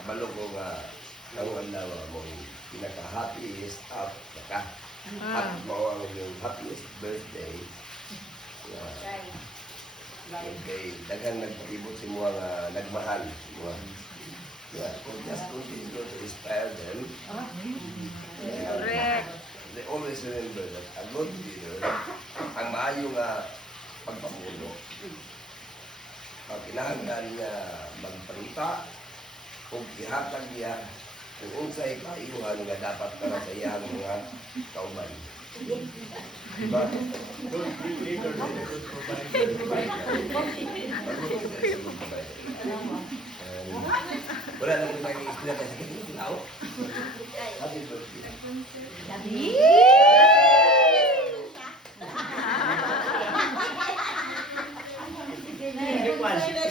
Kabalo ko nga ang alawa mo pinaka-happiest up ka. At mo ang yung happiest birthday. Okay, daghang nagpakibot si mga nga nagmahal. Yeah, just continue to inspire them. Correct. They always remember that a good leader, ang maayo nga pagpamuno. Pag kinahanglan niya magparuta, kung ihatag niya, kung unsay kaayuhan nga dapat para sa iyang mga kauban. Diba? Good leader, good provider. Wala na kung nag-i-explain kasi kaya tao. Happy birthday.